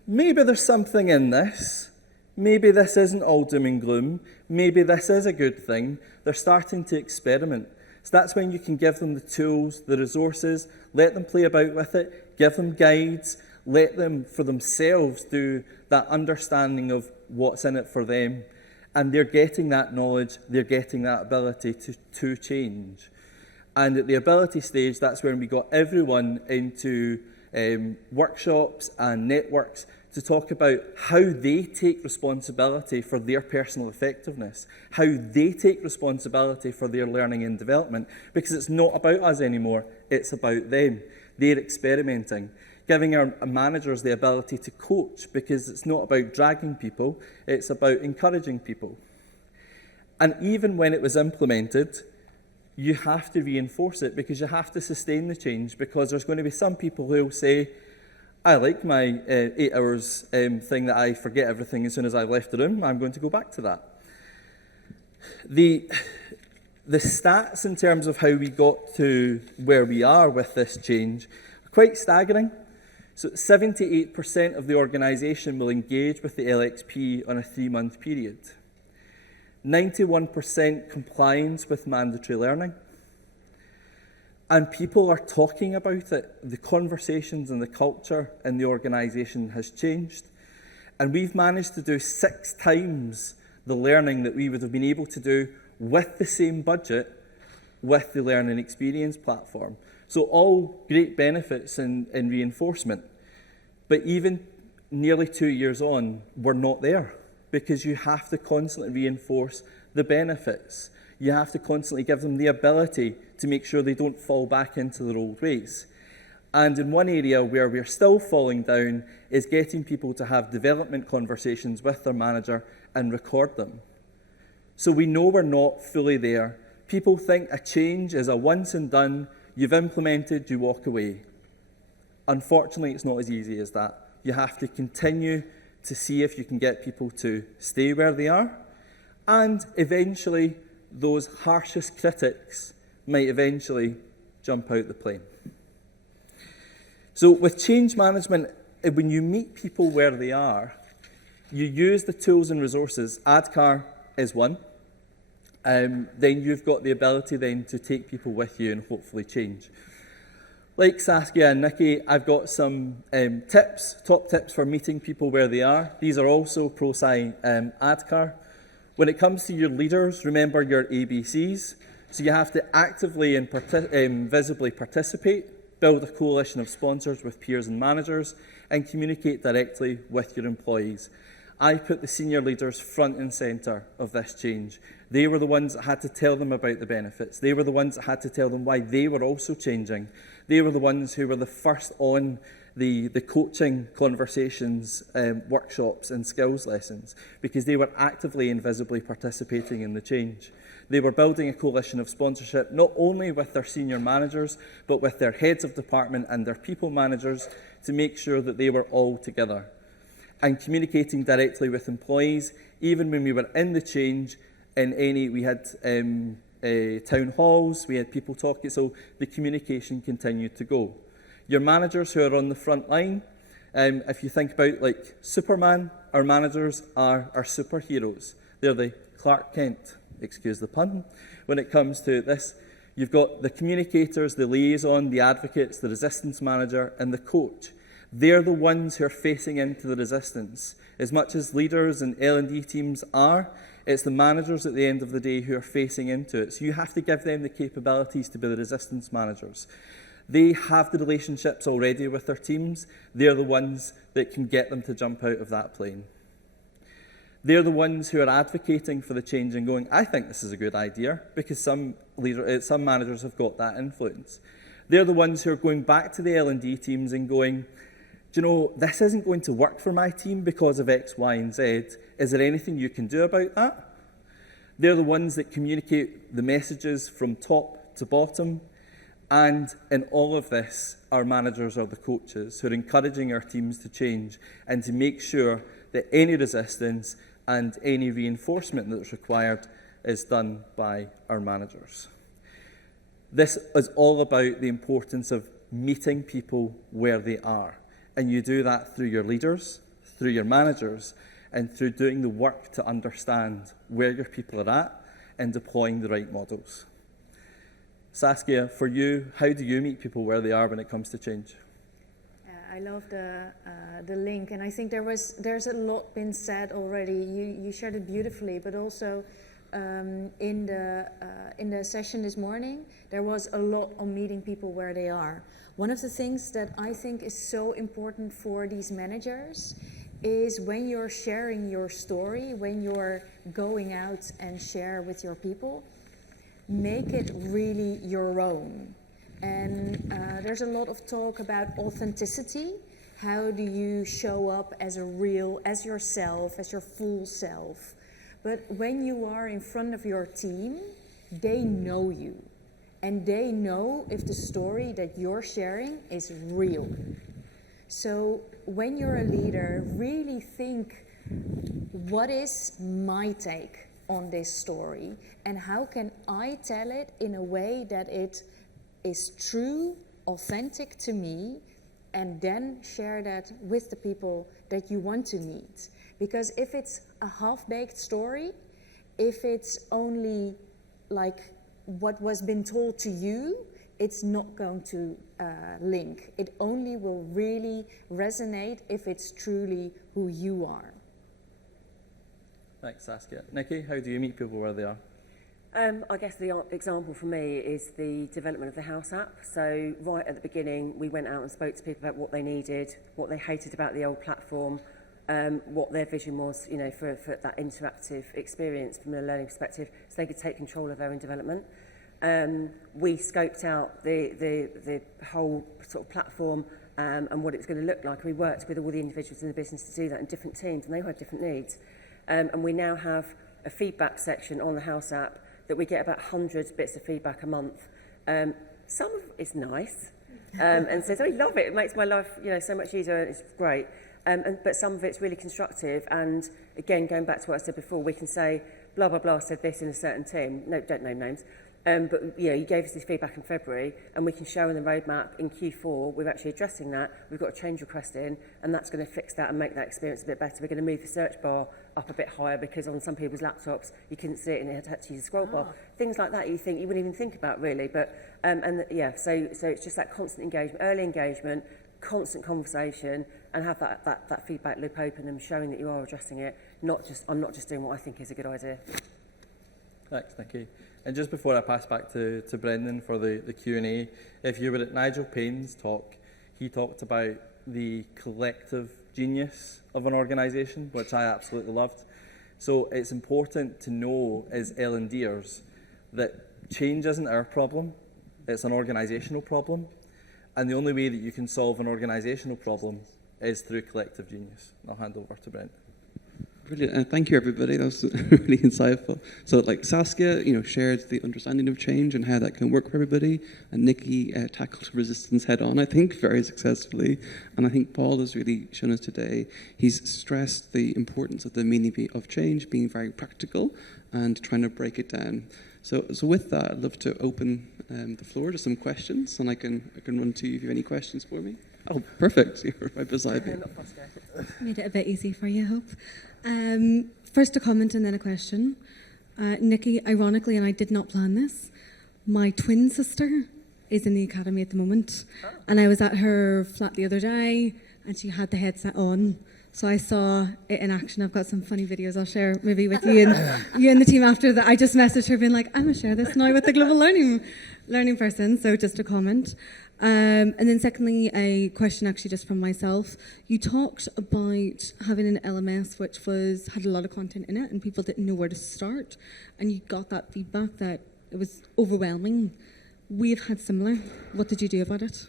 maybe there's something in this. maybe this isn't all doom and gloom, maybe this is a good thing. They're starting to experiment. So that's when you can give them the tools, the resources, let them play about with it, give them guides, let them, for themselves, do that understanding of what's in it for them. And they're getting that knowledge, they're getting that ability to change. And at the ability stage, that's when we got everyone into workshops and networks to talk about how they take responsibility for their personal effectiveness, how they take responsibility for their learning and development, because it's not about us anymore, it's about them. They're experimenting. Giving our managers the ability to coach, because it's not about dragging people, it's about encouraging people. And even when it was implemented, you have to reinforce it, because you have to sustain the change, because there's going to be some people who will say, I like my 8 hours thing that I forget everything as soon as I left the room, I'm going to go back to that. The stats in terms of how we got to where we are with this change are quite staggering. So 78% of the organisation will engage with the LXP on a 3-month period. 91% compliance with mandatory learning. And people are talking about it. The conversations and the culture in the organisation has changed. And we've managed to do 6 times the learning that we would have been able to do with the same budget with the learning experience platform. So all great benefits in reinforcement. But even nearly 2 years on, we're not there, because you have to constantly reinforce the benefits. You have to constantly give them the ability to make sure they don't fall back into their old ways. And in one area where we're still falling down is getting people to have development conversations with their manager and record them. So we know we're not fully there. People think a change is a once and done, you've implemented, you walk away. Unfortunately, it's not as easy as that. You have to continue to see if you can get people to stay where they are, and eventually those harshest critics might eventually jump out the plane. So with change management, when you meet people where they are, you use the tools and resources. ADCAR is one. Then you've got the ability then to take people with you and hopefully change. Like Saskia and Nikki, I've got some top tips for meeting people where they are. These are also ProSci ADCAR. When it comes to your leaders, remember your ABCs. So you have to actively and visibly participate, build a coalition of sponsors with peers and managers, and communicate directly with your employees. I put the senior leaders front and centre of this change. They were the ones that had to tell them about the benefits. They were the ones that had to tell them why they were also changing. They were the ones who were the first on the coaching conversations, workshops and skills lessons, because they were actively and visibly participating in the change. They were building a coalition of sponsorship, not only with their senior managers, but with their heads of department and their people managers, to make sure that they were all together. And communicating directly with employees, even when we were in the change, we had town halls, we had people talking, so the communication continued to go. Your managers who are on the front line, if you think about like Superman, our managers are our superheroes. They're the Clark Kent, excuse the pun, when it comes to this. You've got the communicators, the liaison, the advocates, the resistance manager, and the coach. They're the ones who are facing into the resistance. As much as leaders and L&D teams are, it's the managers at the end of the day who are facing into it. So you have to give them the capabilities to be the resistance managers. They have the relationships already with their teams. They're the ones that can get them to jump out of that plane. They're the ones who are advocating for the change and going, I think this is a good idea, because some managers have got that influence. They're the ones who are going back to the L&D teams and going, do you know, this isn't going to work for my team because of X, Y, and Z. Is there anything you can do about that? They're the ones that communicate the messages from top to bottom. And in all of this, our managers are the coaches who are encouraging our teams to change and to make sure that any resistance and any reinforcement that's required is done by our managers. This is all about the importance of meeting people where they are. And you do that through your leaders, through your managers, and through doing the work to understand where your people are at and deploying the right models. Saskia, for you, how do you meet people where they are when it comes to change? I love the link, and I think there's a lot been said already. You shared it beautifully, but also in the session this morning, there was a lot on meeting people where they are. One of the things that I think is so important for these managers is when you're sharing your story, when you're going out and share with your people, make it really your own. And there's a lot of talk about authenticity. How do you show up as as yourself, as your full self? But when you are in front of your team, they know you. And they know if the story that you're sharing is real. So when you're a leader, really think, what is my take on this story? And how can I tell it in a way that it is true, authentic to me, and then share that with the people that you want to meet? Because if it's a half-baked story, if it's only like what was been told to you, it's not going to link. It only will really resonate if it's truly who you are. Thanks, Saskia. Nikki, how do you meet people where they are? I guess the example for me is the development of the House app. So right at the beginning, we went out and spoke to people about what they needed, what they hated about the old platform, what their vision was, for that interactive experience from a learning perspective, so they could take control of their own development. We scoped out the whole sort of platform and what it was going to look like. We worked with all the individuals in the business to do that in different teams, and they had different needs. And we now have a feedback section on the House app that we get about 100 bits of feedback a month. Some of it's nice, and says, "Oh, I love it. It makes my life, so much easier. It's great." But some of it's really constructive. And again, going back to what I said before, we can say, "Blah blah blah said this in a certain team." No, don't name names. But you gave us this feedback in February, and we can show in the roadmap in Q4 we're actually addressing that. We've got a change request in, and that's going to fix that and make that experience a bit better. We're going to move the search bar up a bit higher because on some people's laptops you couldn't see it and it had to use a scroll bar. Things like that you wouldn't even think about really. But so it's just that constant engagement, early engagement, constant conversation, and have that feedback loop open and showing that you are addressing it. I'm not just doing what I think is a good idea. Thanks, Nikki. And just before I pass back to Brendan for the Q&A, if you were at Nigel Payne's talk, he talked about the collective genius of an organisation, which I absolutely loved. So it's important to know as L&Ders that change isn't our problem, it's an organisational problem. And the only way that you can solve an organisational problem is through collective genius. I'll hand over to Brendan. Brilliant, and thank you everybody. That was really insightful. So, like Saskia, shared the understanding of change and how that can work for everybody, and Nikki tackled resistance head on, I think, very successfully. And I think Paul has really shown us today. He's stressed the importance of the meaning of change being very practical and trying to break it down. So with that, I'd love to open the floor to some questions, and I can run to you if you have any questions for me. Oh, perfect. You're right beside me. Made it a bit easy for you, I hope. First a comment and then a question. Nikki, ironically, and I did not plan this, my twin sister is in the academy at the moment. Oh. And I was at her flat the other day and she had the headset on. So I saw it in action. I've got some funny videos I'll share maybe with you and the team after that. I just messaged her being like, I'm going to share this now with the global learning person. So just a comment. And then secondly, a question actually just from myself. You talked about having an LMS which had a lot of content in it and people didn't know where to start, and you got that feedback that it was overwhelming. We've had similar. What did you do about it?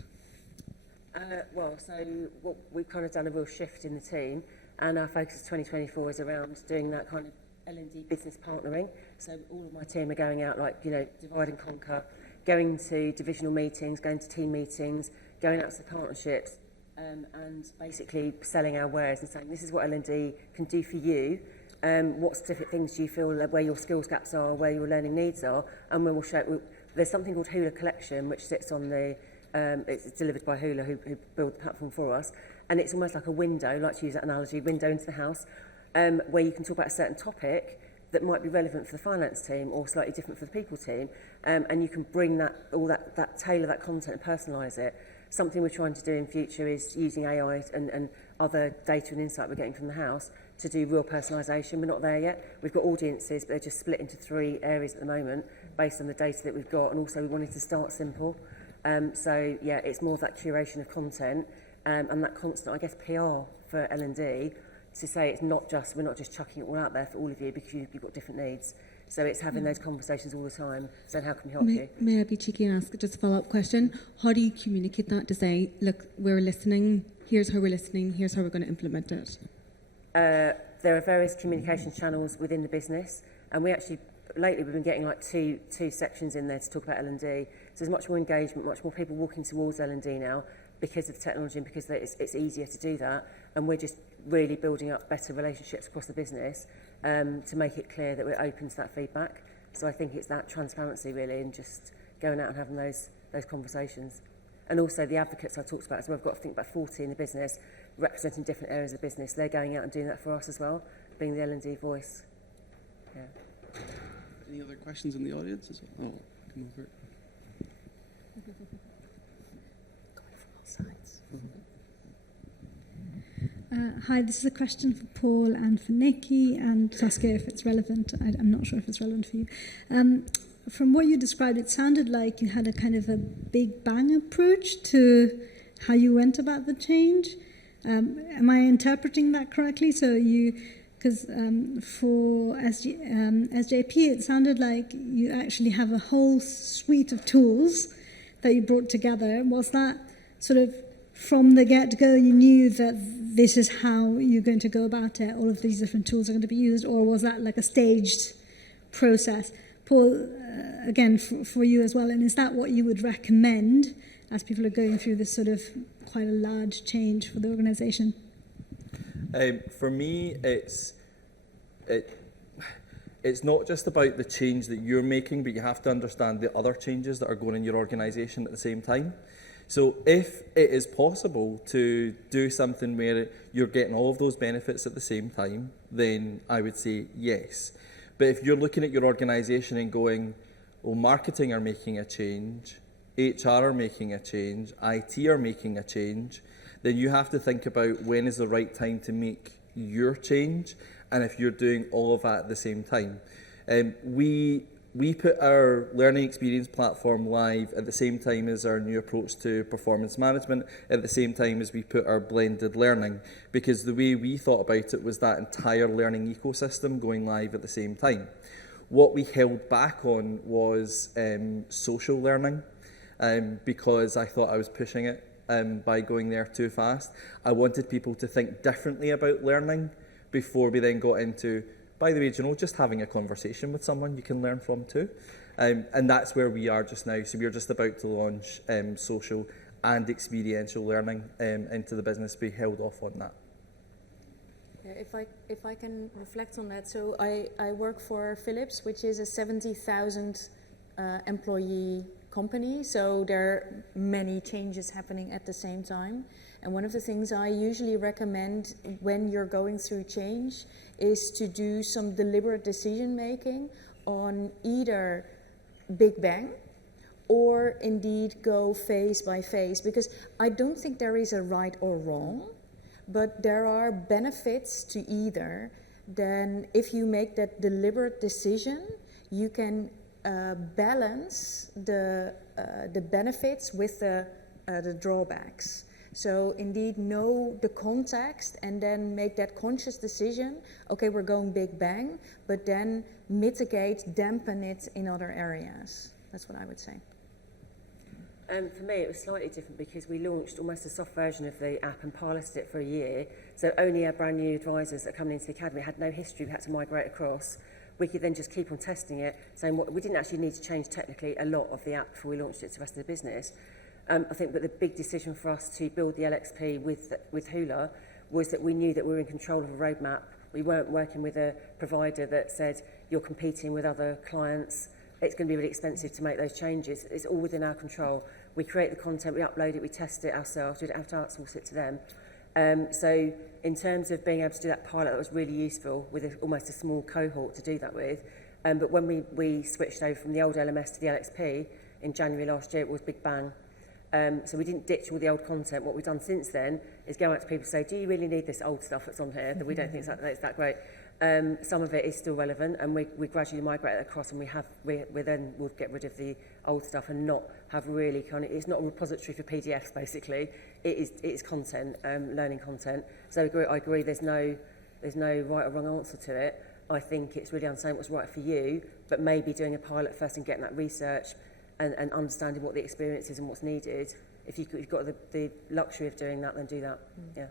What we've kind of done a real shift in the team, and our focus 2024 is around doing that kind of L&D business partnering. So all of my team are going out divide and conquer, going to divisional meetings, going to team meetings, going out to partnerships, and basically selling our wares and saying, this is what L&D can do for you. What specific things do you feel where your skills gaps are, where your learning needs are, and we will show. There's something called Hula Collection, which sits on the. It's delivered by Hula, who build the platform for us, and it's almost like a window. I like to use that analogy: window into the house. where you can talk about a certain topic that might be relevant for the finance team or slightly different for the people team, and you can bring that tailor that content and personalise it. Something we're trying to do in future is using AI and other data and insight we're getting from the house to do real personalisation. We're not there yet. We've got audiences, but they're just split into 3 areas at the moment based on the data that we've got, and also we wanted to start simple. So yeah, it's more of that curation of content and that constant, I guess, PR for L&D to say we're not just chucking it all out there for all of you because you've got different needs. So it's having those conversations all the time. So how can we help you? May I be cheeky and ask just a follow-up question? How do you communicate that to say, look, we're listening, here's how we're listening, here's how we're going to implement it? There are various communication channels within the business, and lately we've been getting like two sections in there to talk about L&D. So there's much more engagement, much more people walking towards L&D now because of the technology and because it's easier to do that. And we're just really building up better relationships across the business to make it clear that we're open to that feedback. So I think it's that transparency really, and just going out and having those conversations. And also the advocates I talked about, so we've got I think about 40 in the business representing different areas of the business. They're going out and doing that for us as well, being the L&D voice. Yeah. Any other questions in the audience as well? Oh, come over. Hi, this is a question for Paul and for Nikki and Saskia, if it's relevant. I'm not sure if it's relevant for you. From what you described, it sounded like you had a kind of a big bang approach to how you went about the change. Am I interpreting that correctly? So because for SJP, it sounded like you actually have a whole suite of tools that you brought together. Was that sort of from the get-go, you knew that this is how you're going to go about it, all of these different tools are going to be used, or was that like a staged process? Paul, again, for you as well, and is that what you would recommend as people are going through this sort of quite a large change for the organisation? For me, it's not just about the change that you're making, but you have to understand the other changes that are going in your organisation at the same time. So if it is possible to do something where you're getting all of those benefits at the same time, then I would say yes. But if you're looking at your organisation and going, well, marketing are making a change, HR are making a change, IT are making a change, then you have to think about when is the right time to make your change, and if you're doing all of that at the same time. We put our learning experience platform live at the same time as our new approach to performance management, at the same time as we put our blended learning, because the way we thought about it was that entire learning ecosystem going live at the same time. What we held back on was social learning, because I thought I was pushing it by going there too fast. I wanted people to think differently about learning before we then got into, by the way, just having a conversation with someone you can learn from too. And that's where we are just now. So we're just about to launch social and experiential learning into the business. We held off on that. Yeah, if I can reflect on that. So I work for Philips, which is a 70,000 employee company. So there are many changes happening at the same time. And one of the things I usually recommend when you're going through change is to do some deliberate decision making on either big bang or indeed go phase by phase, because I don't think there is a right or wrong, but there are benefits to either. Then if you make that deliberate decision, you can balance the benefits with the drawbacks. So indeed know the context and then make that conscious decision. Okay, we're going big bang, but then mitigate, dampen it in other areas. That's what I would say. For me, it was slightly different because we launched almost a soft version of the app and piloted it for a year. So only our brand new advisors that are coming into the academy had no history, we had to migrate across. We could then just keep on testing it, saying we didn't actually need to change technically a lot of the app before we launched it to the rest of the business. I think that the big decision for us to build the LXP with Hula was that we knew that we were in control of a roadmap. We weren't working with a provider that said, you're competing with other clients, it's going to be really expensive to make those changes. It's all within our control. We create the content, we upload it, we test it ourselves, we don't have to outsource it to them. So in terms of being able to do that pilot, that was really useful with almost a small cohort to do that with. But when we switched over from the old LMS to the LXP in January last year, it was big bang. So we didn't ditch all the old content. What we've done since then is go out to people and say, do you really need this old stuff that's on here that we don't think it's that great? Some of it is still relevant, and we gradually migrate it across, and we then will get rid of the old stuff and not have really it's not a repository for PDFs basically. It is content, learning content. So I agree. There's no right or wrong answer to it. I think it's really understanding what's right for you, but maybe doing a pilot first and getting that research and understanding what the experience is and what's needed. If you've got the luxury of doing that, then do that. Yeah.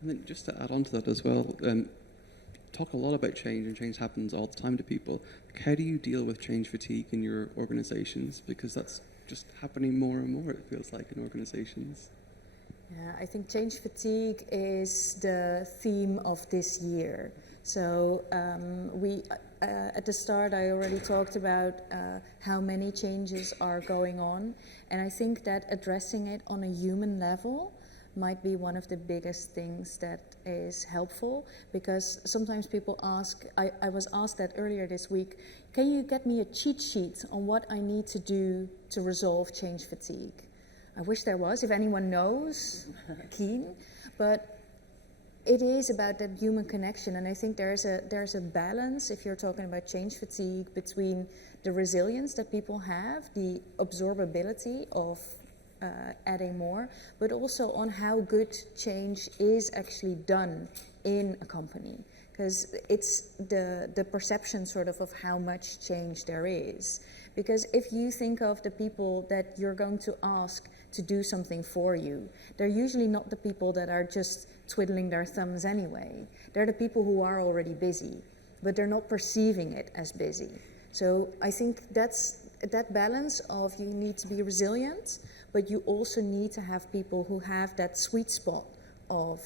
And then just to add on to that as well, talk a lot about change, and change happens all the time to people. How do you deal with change fatigue in your organizations? Because that's just happening more and more, it feels like, in organizations. Yeah, I think change fatigue is the theme of this year. So at the start, I already talked about how many changes are going on. And I think that addressing it on a human level might be one of the biggest things that is helpful, because sometimes people ask, I was asked that earlier this week, can you get me a cheat sheet on what I need to do to resolve change fatigue? I wish there was, if anyone knows, keen, but it is about that human connection, and I think there's a balance, if you're talking about change fatigue, between the resilience that people have, the absorbability of adding more, but also on how good change is actually done in a company. Because it's the perception sort of how much change there is. Because if you think of the people that you're going to ask to do something for you, they're usually not the people that are just twiddling their thumbs anyway. They're the people who are already busy, but they're not perceiving it as busy. So I think that's that balance of you need to be resilient, but you also need to have people who have that sweet spot of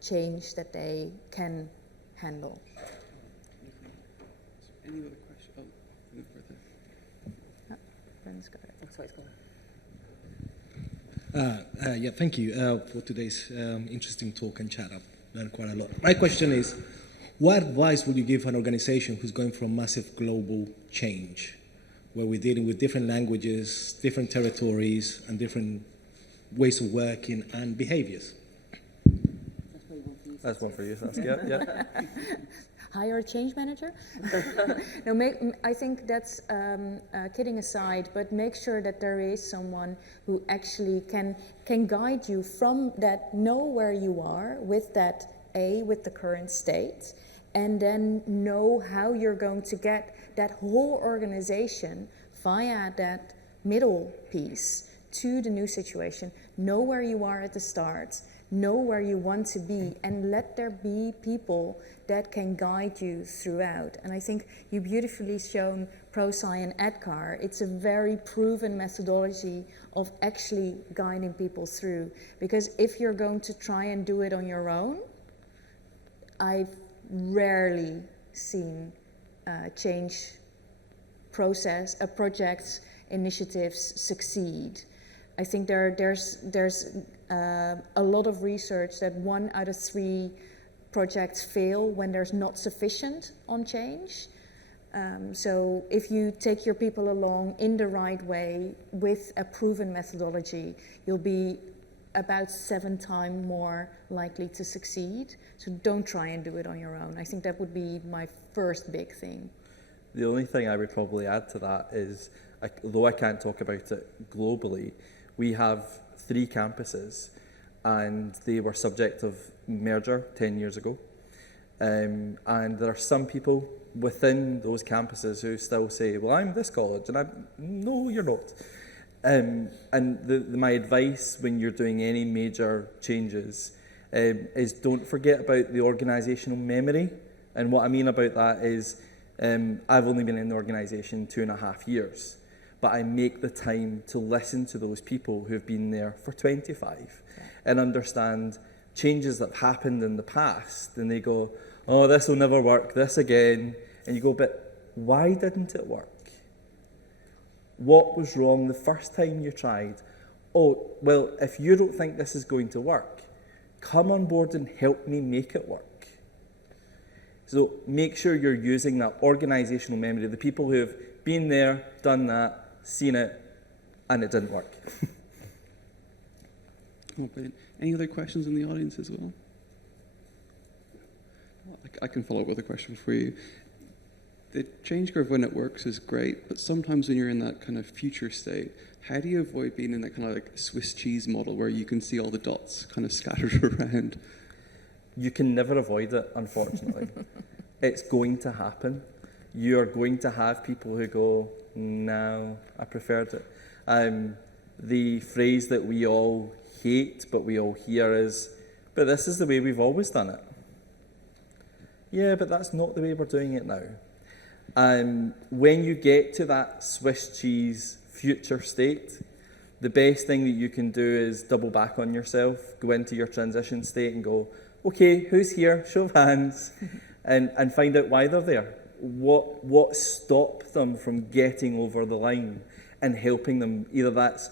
change that they can handle. Any other questions? Oh, no further. Brendan's got it. Oh, sorry, it's gone. Yeah, thank you for today's interesting talk and chat. I've learned quite a lot. My question is, what advice would you give an organization who's going through a massive global change, where we're dealing with different languages, different territories, and different ways of working and behaviors? That's one for you, Saskia. Yeah. Hire a change manager? No, I think that's kidding aside, but make sure that there is someone who actually can guide you from that, know where you are with that with the current state, and then know how you're going to get that whole organization via that middle piece to the new situation. Know where you are at the start, know where you want to be, and let there be people that can guide you throughout. And I think you beautifully shown ProSci and EDCAR. It's a very proven methodology of actually guiding people through. Because if you're going to try and do it on your own, I've rarely seen change projects, initiatives succeed. I think there's a lot of research that 1 out of 3 projects fail when there's not sufficient on change. So if you take your people along in the right way with a proven methodology, you'll be about 7 times more likely to succeed. So don't try and do it on your own. I think that would be my first big thing. The only thing I would probably add to that is, though I can't talk about it globally, we have 3 campuses, and they were subject of merger 10 years ago. And there are some people within those campuses who still say, well, I'm this college, and no, you're not. And my advice when you're doing any major changes is don't forget about the organisational memory. And what I mean about that is, I've only been in the organisation 2.5 years, but I make the time to listen to those people who've been there for 25 and understand changes that have happened in the past. And they go, oh, this will never work, this again. And you go, but why didn't it work? What was wrong the first time you tried? oh, well, if you don't think this is going to work, come on board and help me make it work. So make sure you're using that organisational memory, the people who have been there, done that, seen it, and it didn't work. Oh, brilliant. Any other questions in the audience as well? I can follow up with a question for you. The change curve when it works is great, but sometimes when you're in that kind of future state, how do you avoid being in that kind of like Swiss cheese model where you can see all the dots kind of scattered around? You can never avoid it, unfortunately. It's going to happen. You're going to have people who go, no, I preferred it. The phrase that we all hate, but we all hear is, but this is the way we've always done it. Yeah, but that's not the way we're doing it now. When you get to that Swiss cheese future state, the best thing that you can do is double back on yourself, go into your transition state and go, okay, who's here? Show of hands. and find out why they're there. What stopped them from getting over the line and helping them? Either that's,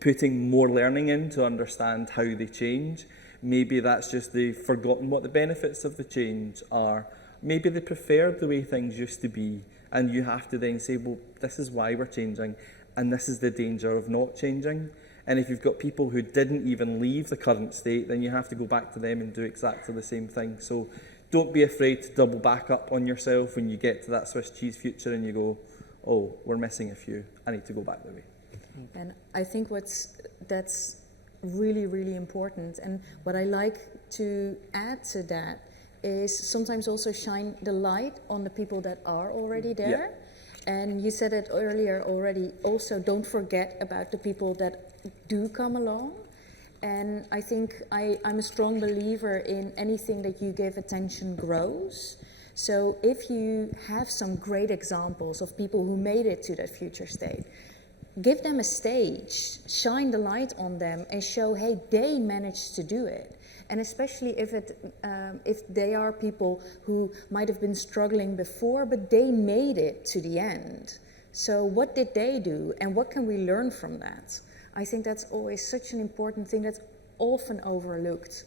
putting more learning in to understand how they change. Maybe that's just they've forgotten what the benefits of the change are. Maybe they preferred the way things used to be, and you have to then say, well, this is why we're changing, and this is the danger of not changing. And if you've got people who didn't even leave the current state, then you have to go back to them and do exactly the same thing. So don't be afraid to double back up on yourself when you get to that Swiss cheese future and you go, oh, we're missing a few. I need to go back the way. And I think that's really, really important. And what I like to add to that is sometimes also shine the light on the people that are already there. Yeah. And you said it earlier already, also don't forget about the people that do come along. And I think I'm a strong believer in anything that you give attention grows. So if you have some great examples of people who made it to that future state, give them a stage, shine the light on them and show, hey, they managed to do it. And especially if they are people who might have been struggling before, but they made it to the end. So what did they do and what can we learn from that? I think that's always such an important thing that's often overlooked.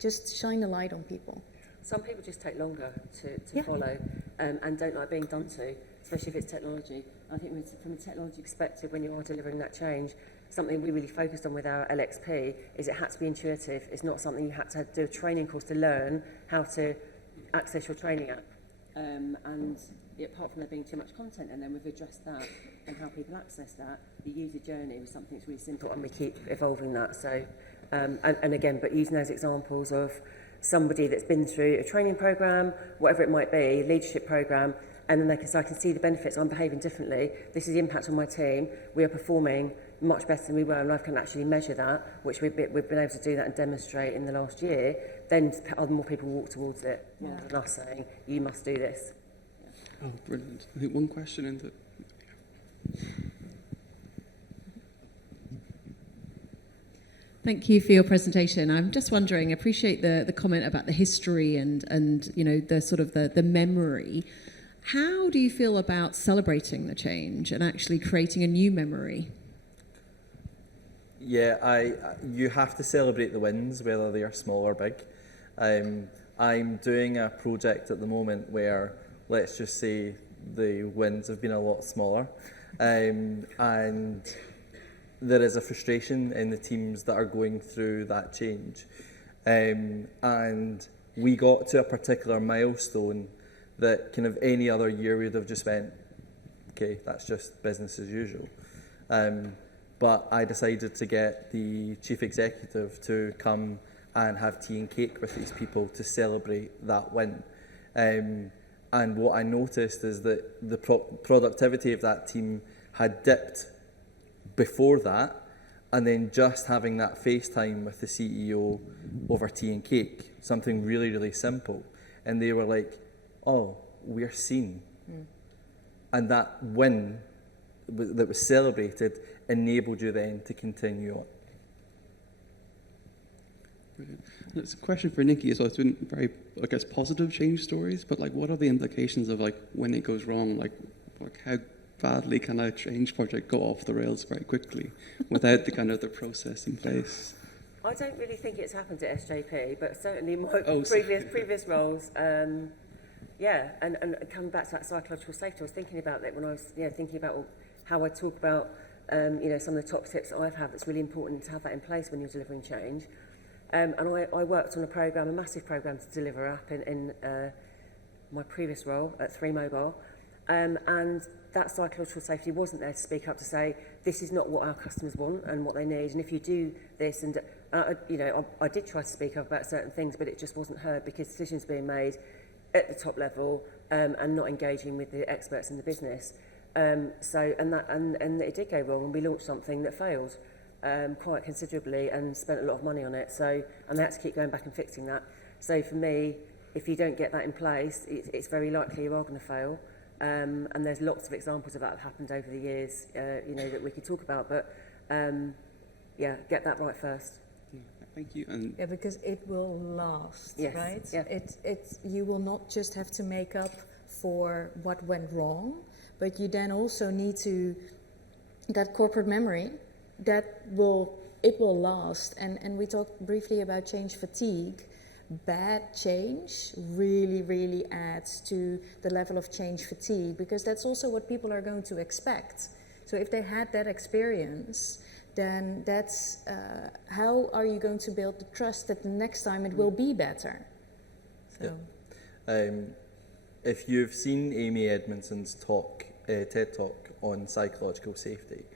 Just shine the light on people. Some people just take longer to follow and don't like being done to, especially if it's technology. I think from a technology perspective, when you are delivering that change, something we really focused on with our LXP is it had to be intuitive. It's not something you had to do a training course to learn how to access your training app. And apart from there being too much content, and then we've addressed that and how people access that, the user journey was something that's really simple, and we keep evolving that. So, and again, but using those examples of somebody that's been through a training program, whatever it might be, leadership program, and then they can say, I can see the benefits, I'm behaving differently, this is the impact on my team, we are performing much better than we were, and I can actually measure that, which we've been able to do that and demonstrate in the last year, then other more people walk towards it, rather than us saying, you must do this. Oh, brilliant. I think one question in the... Thank you for your presentation. I'm just wondering, appreciate the comment about the history and the sort of the memory. How do you feel about celebrating the change and actually creating a new memory? Yeah, you have to celebrate the wins, whether they are small or big. I'm doing a project at the moment where, let's just say, the wins have been a lot smaller, and there is a frustration in the teams that are going through that change. And we got to a particular milestone that kind of any other year we'd have just went, okay, that's just business as usual. But I decided to get the chief executive to come and have tea and cake with these people to celebrate that win. And what I noticed is that the productivity of that team had dipped before that, and then just having that FaceTime with the CEO over tea and cake, something really, really simple. And they were like, oh, we're seen. And that win that was celebrated enabled you then to continue on. Brilliant. It's a question for Nikki as well. It's been very, I guess, positive change stories, but like, what are the implications of like when it goes wrong? Like how badly can a change project go off the rails very quickly without the kind of the process in place? I don't really think it's happened at SJP, but certainly in my Oh, previous roles, yeah, and coming back to that psychological safety, I was thinking about that when I was thinking about how I talk about some of the top tips that I've had. That's really important to have that in place when you're delivering change. And I worked on a massive program to deliver an app in my previous role at 3 Mobile, and that psychological safety wasn't there to speak up to say this is not what our customers want and what they need, and if you do this, and I did try to speak up about certain things, but it just wasn't heard because decisions being made at the top level and not engaging with the experts in the business. And it did go wrong, and we launched something that failed quite considerably and spent a lot of money on it. So, and they had to keep going back and fixing that. So for me, if you don't get that in place, it's very likely you are going to fail. And there's lots of examples of that happened over the years, that we could talk about. But get that right first. Thank you. And Yeah, because it will last, Yes, right? yeah. You will not just have to make up for what went wrong, but you then also need to, that corporate memory, it will last. And we talked briefly about change fatigue. Bad change really, really adds to the level of change fatigue, because that's also what people are going to expect. So if they had that experience, then that's how are you going to build the trust that the next time it will be better? So. If you've seen Amy Edmondson's TED Talk on psychological safety,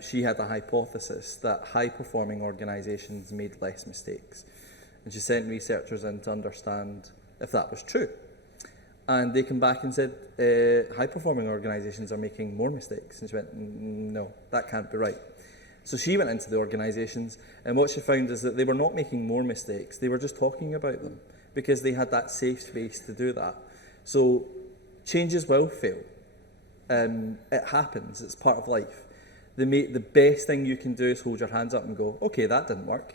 she had a hypothesis that high-performing organisations made less mistakes. And she sent researchers in to understand if that was true. And they came back and said, high-performing organisations are making more mistakes. And she went, no, that can't be right. So she went into the organisations, and what she found is that they were not making more mistakes, they were just talking about them, because they had that safe space to do that. So changes will fail. It happens, it's part of life. The best thing you can do is hold your hands up and go, okay, that didn't work.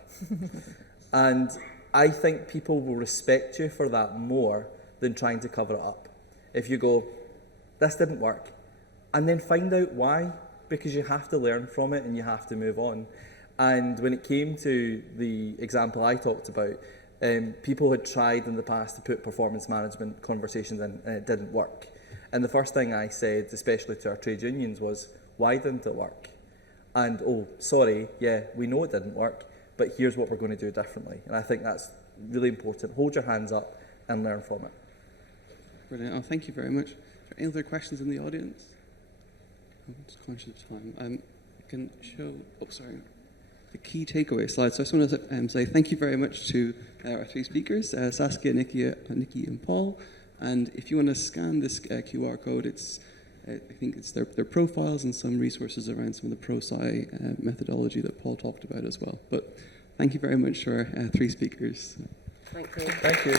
And I think people will respect you for that more than trying to cover it up. If you go, this didn't work, and then find out why, because you have to learn from it and you have to move on. And when it came to the example I talked about, people had tried in the past to put performance management conversations in, and it didn't work. And the first thing I said, especially to our trade unions, was, why didn't it work? And, oh, sorry, yeah, we know it didn't work, but here's what we're going to do differently. And I think that's really important. Hold your hands up and learn from it. brilliant. Oh, thank you very much. Are there any other questions in the audience? I'm just conscious of time. I can show, the key takeaway slide. So I just want to say thank you very much to our 3 speakers, Saskia, Nikki, and Paul. And if you want to scan this QR code, I think it's their profiles and some resources around some of the pro-sci methodology that Paul talked about as well. But thank you very much to our 3 speakers. Thank you. Thank you.